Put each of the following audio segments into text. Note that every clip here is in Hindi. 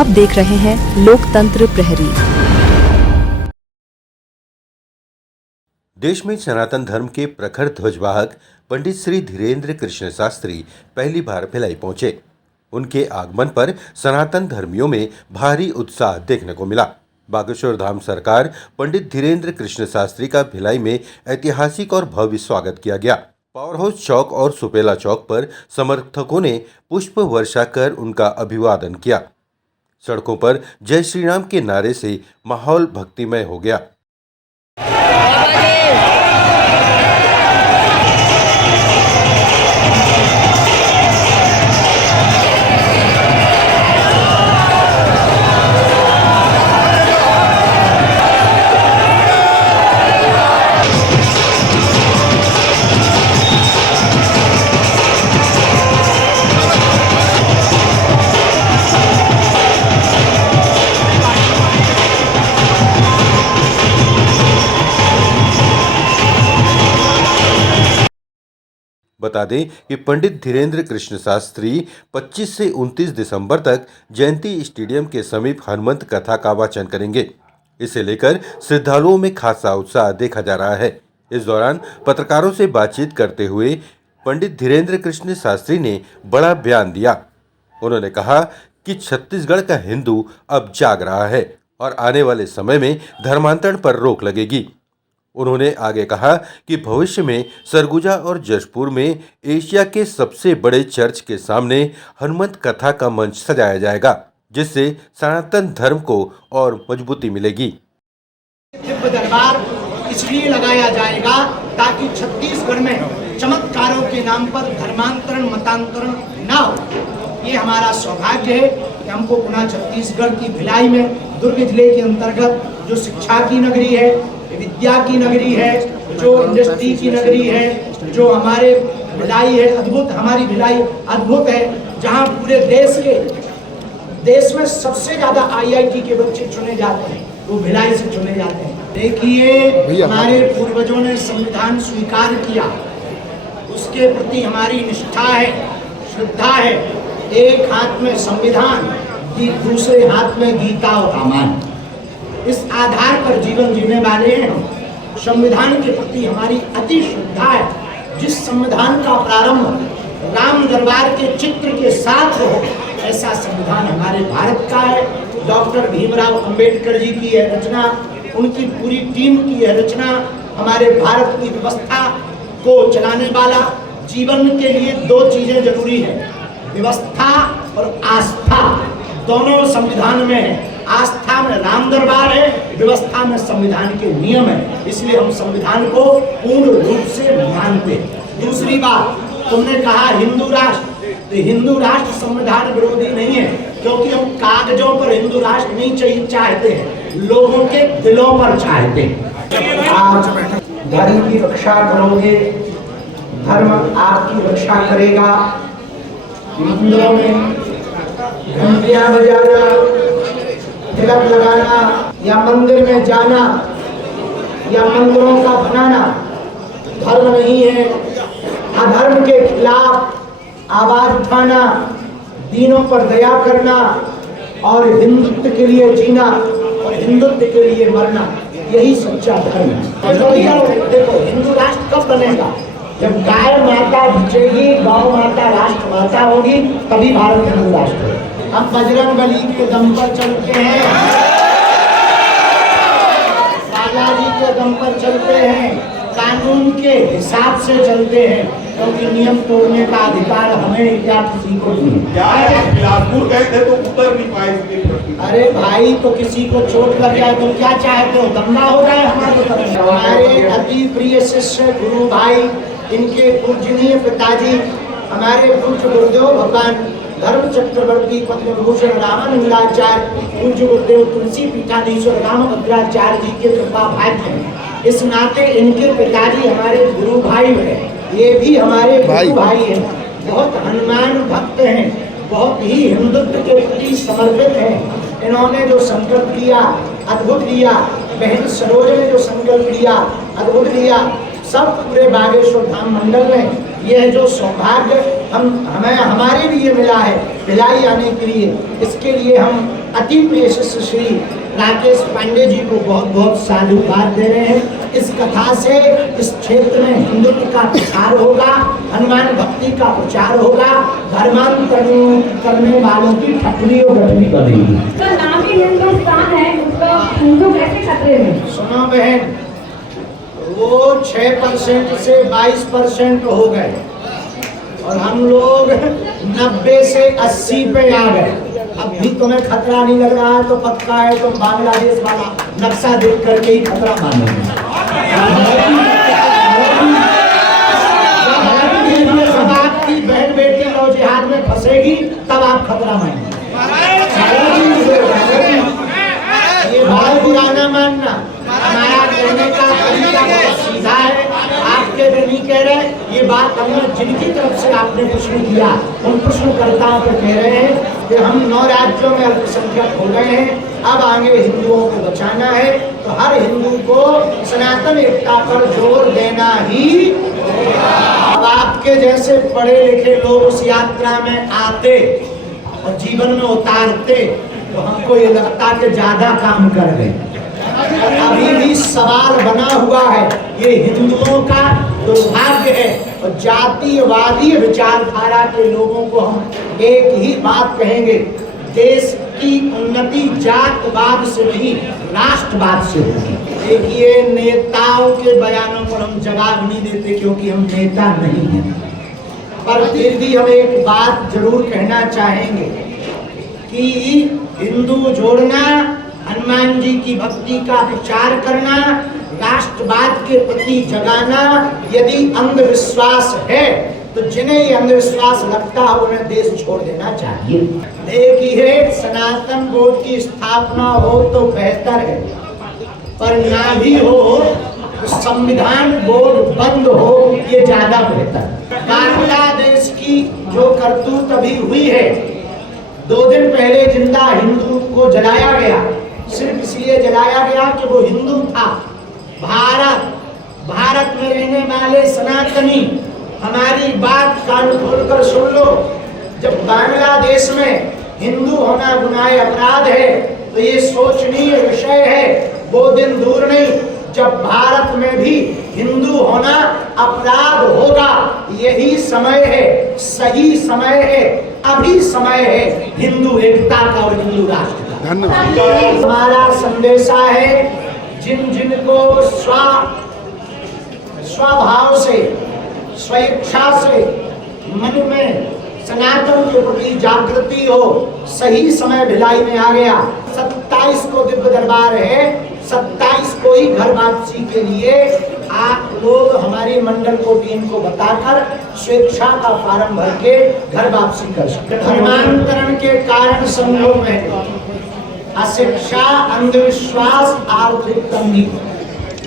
आप देख रहे हैं लोकतंत्र प्रहरी। देश में सनातन धर्म के प्रखर ध्वजवाहक पंडित श्री धीरेन्द्र कृष्ण शास्त्री पहली बार भिलाई पहुंचे। उनके आगमन पर सनातन धर्मियों में भारी उत्साह देखने को मिला। बागेश्वर धाम सरकार पंडित धीरेन्द्र कृष्ण शास्त्री का भिलाई में ऐतिहासिक और भव्य स्वागत किया गया। पावर हाउस चौक और सुपेला चौक पर समर्थकों ने पुष्प वर्षा कर उनका अभिवादन किया। सड़कों पर जय श्री राम के नारे से माहौल भक्तिमय हो गया। बता दें कि पंडित धीरेन्द्र कृष्ण शास्त्री 25 से 29 दिसंबर तक जयंती स्टेडियम के समीप हनुमंत कथा का वाचन करेंगे। इसे लेकर श्रद्धालुओं में खासा उत्साह देखा जा रहा है। इस दौरान पत्रकारों से बातचीत करते हुए पंडित धीरेन्द्र कृष्ण शास्त्री ने बड़ा बयान दिया। उन्होंने कहा कि छत्तीसगढ़ का हिंदू अब जाग रहा है और आने वाले समय में धर्मांतरण पर रोक लगेगी। उन्होंने आगे कहा कि भविष्य में सरगुजा और जशपुर में एशिया के सबसे बड़े चर्च के सामने हनुमंत कथा का मंच सजाया जाएगा, जिससे सनातन धर्म को और मजबूती मिलेगी। दिव्य दरबार इसलिए लगाया जाएगा ताकि छत्तीसगढ़ में चमत्कारों के नाम पर धर्मांतरण मतांतरण न हो। ये हमारा सौभाग्य है कि हमको पुनः छत्तीसगढ़ की भिलाई में दुर्ग जिले के अंतर्गत जो शिक्षा की नगरी है, विद्या की नगरी है, जो इंडस्ट्री की नगरी है, जो हमारे भिलाई है अद्भुत, हमारी भिलाई अद्भुत है, जहां पूरे देश में सबसे ज्यादा IIT के बच्चे चुने जाते हैं, वो भिलाई से चुने जाते हैं। देखिए, हमारे पूर्वजों ने संविधान स्वीकार किया, उसके प्रति हमारी निष्ठा है, श्रद्धा है। एक हाथ में संविधान, दूसरे हाथ में गीता और रामायण, इस आधार पर जीवन जीने वाले हैं। संविधान के प्रति हमारी अति श्रद्धा है। जिस संविधान का प्रारंभ राम दरबार के चित्र के साथ हो, ऐसा संविधान हमारे भारत का है। डॉक्टर भीमराव अंबेडकर जी की यह रचना, उनकी पूरी टीम की यह रचना हमारे भारत की व्यवस्था को चलाने वाला। जीवन के लिए दो चीजें जरूरी है, व्यवस्था और आस्था, दोनों संविधान में है। आस्था में राम दरबार है, व्यवस्था में संविधान के नियम है, इसलिए हम संविधान को पूर्ण रूप से मानते हैं। दूसरी बात, तुमने कहा हिंदू राष्ट्र, तो हिंदू राष्ट्र संविधान विरोधी नहीं है, क्योंकि हम कागजों पर हिंदू राष्ट्र नहीं चाहते हैं, लोगों के दिलों पर चाहते हैं। आप धर्म की रक्षा करोगे, धर्म आपकी रक्षा करेगा। मंदिरों में घंटियां बजाना, तिलक लगाना या मंदिर में जाना या मंदिरों का बनाना धर्म नहीं है। अधर्म के खिलाफ आवाज उठाना, दीनों पर दया करना और हिंदुत्व के लिए जीना और हिंदुत्व के लिए मरना, यही सच्चा धर्म है। देखो, हिंदू राष्ट्र कब बनेगा? जब गाय माता बचेगी, गौ माता राष्ट्र माता होगी, तभी भारत हिंदू राष्ट्र है। हम बजरंग बली के दम पर चलते हैं, बालाजी के दम पर चलते हैं, कानून के हिसाब से चलते हैं, क्योंकि नियम तोड़ने का अधिकार हमें या किसी को नहीं। बिलासपुर गए थे तो उतर नहीं पाए। अरे भाई, तो किसी को चोट लग जाए तो क्या चाहते हो, दंगा हो जाए हमारे तरफ? हमारे अति प्रिय शिष्य गुरु भाई, इनके पूजनीय पिताजी हमारे पूज्य गुरुदेव भगवान धर्म चक्रवर्ती पद्म विभूषण रामानंदाचार्य पूज्य गुरुदेव तुलसी पीठाधीश्वर रामभद्राचार्य जी के कृपा भाग्य हैं। इस नाते इनके पिताजी हमारे गुरु भाई हैं, ये भी हमारे गुरु भाई हैं। बहुत हनुमान भक्त हैं, बहुत ही हिंदुत्व के प्रति समर्पित हैं। इन्होंने जो संकल्प लिया अद्भुत लिया, बहन सरोज ने जो संकल्प लिया अद्भुत लिया। सब पूरे बागेश्वर धाम मंडल में यह जो सौभाग्य हमें हमारे लिए मिला है भिलाई आने के लिए, इसके लिए हम अति प्रशस्त श्री राकेश पांडे जी को बहुत बहुत साधुवाद दे रहे हैं। इस कथा से इस क्षेत्र में हिंदुत्व का प्रचार होगा, हनुमान भक्ति का प्रचार होगा, धर्मांतरण करने वालों की ठकुरियों गठनी बनेगी। उसका नाम ही हिंदुस्तान है, उसका हिंदू कैसे खतरे में? सुनो बहन, वो 6% से 22% हो गए और हम लोग 90 से 80 पे आ गए। अब भी तुम्हें खतरा नहीं लग रहा है तो पक्का है तुम बांग्लादेश वाला नक्शा देख करके ही खतरा मानोगे। जब आपकी बहन बेटी नौ जिहाद में फंसेगी तब आप खतरा मानेंगे। ये बात बुरा ना मानना, हमारा कहने का तरीका बहुत सीधा है। आपके भी नहीं कह रहे, ये बात हमने जिनकी तरफ से आपने प्रश्न किया उन प्रश्नकर्ताओं को कह रहे हैं कि हम 9 राज्यों में अल्पसंख्यक हो गए हैं, अब आगे हिंदुओं को बचाना है तो हर हिंदू को सनातन एकता पर जोर देना ही। अब आपके जैसे पढ़े लिखे लोग उस यात्रा में आते और जीवन में उतारते तो हमको ये लगता कि ज्यादा काम कर गए। अभी भी सवाल बना हुआ है, ये हिंदुओं का दुर्भाग्य है और जातिवादी विचारधारा के लोगों को हम एक ही बात कहेंगे, देश की उन्नति जातवाद से नहीं राष्ट्रवाद से होगी। देखिए, नेताओं के बयानों पर हम जवाब नहीं देते क्योंकि हम नेता नहीं हैं, पर फिर भी हम एक बात जरूर कहना चाहेंगे कि हिंदू जोड़ना, हनुमान जी की भक्ति का प्रचार करना, राष्ट्रवाद के प्रति जगाना यदि अंधविश्वास है तो जिन्हें ये अंधविश्वास लगता है उन्हें देश छोड़ देना चाहिए। देखिए, सनातन बोर्ड की स्थापना हो तो बेहतर है, पर ना भी हो तो संविधान बोर्ड बंद हो ये ज्यादा बेहतर। बांग्लादेश की जो करतूत अभी हुई है, 2 दिन पहले जिंदा हिंदू को जलाया गया, सिर्फ इसलिए जलाया गया कि वो हिंदू था। भारत में रहने वाले सनातनी हमारी बात कान खोलकर सुन लो, जब बांग्लादेश में हिंदू होना गुनाह अपराध है तो ये सोचनीय विषय है, वो दिन दूर नहीं जब भारत में भी हिंदू होना अपराध होगा। यही समय है, सही समय है, अभी समय है हिंदू एकता का और हिंदू राष्ट्र का। धन्यवाद। हमारा संदेशा है, जिन जिनको स्वभाव से, स्वेच्छा से मन में सनातन के प्रति जागृति हो, सही समय भिलाई में आ गया। 27 को दिव्य दरबार है, 27 को ही घर वापसी के लिए आप लोग हमारी मंडल को टीम को बताकर स्वेच्छा का फार्म भर के घर वापसी कर सकते। धर्मांतरण के कारण समूह में अशिक्षा, अंधविश्वास, आर्थिक तंगी,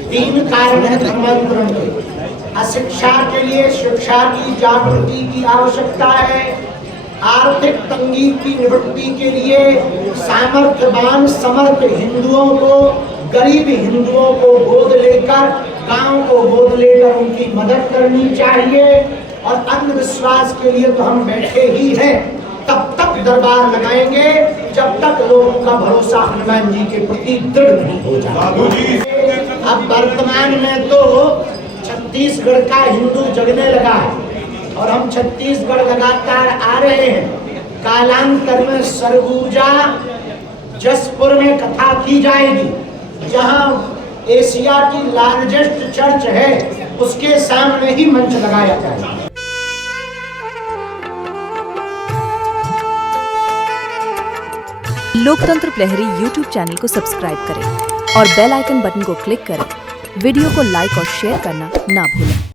3 कारण है धर्मांतरण के। अशिक्षा के लिए शिक्षा की जागृति की आवश्यकता है, आर्थिक तंगी की निवृत्ति के लिए सामर्थ्यवान समर्थ हिंदुओं को, गरीब हिंदुओं को गोद लेकर, गांव को गोद लेकर उनकी मदद करनी चाहिए। और अंधविश्वास के लिए तो हम बैठे ही हैं, तब तक दरबार लगाएंगे जब तक लोगों का भरोसा हनुमान जी के प्रति दृढ़ नहीं हो जाता। अब वर्तमान में तो छत्तीसगढ़ का हिंदू जगने लगा है और हम छत्तीसगढ़ लगातार आ रहे हैं। कालांतर में सरगुजा, जसपुर में कथा की जाएगी, जहां एशिया की लार्जेस्ट चर्च है उसके सामने ही मंच लगाया जाएगा। लोकतंत्र प्रहरी YouTube चैनल को सब्सक्राइब करें और बेल आइकन बटन को क्लिक करें। वीडियो को लाइक और शेयर करना ना भूलें।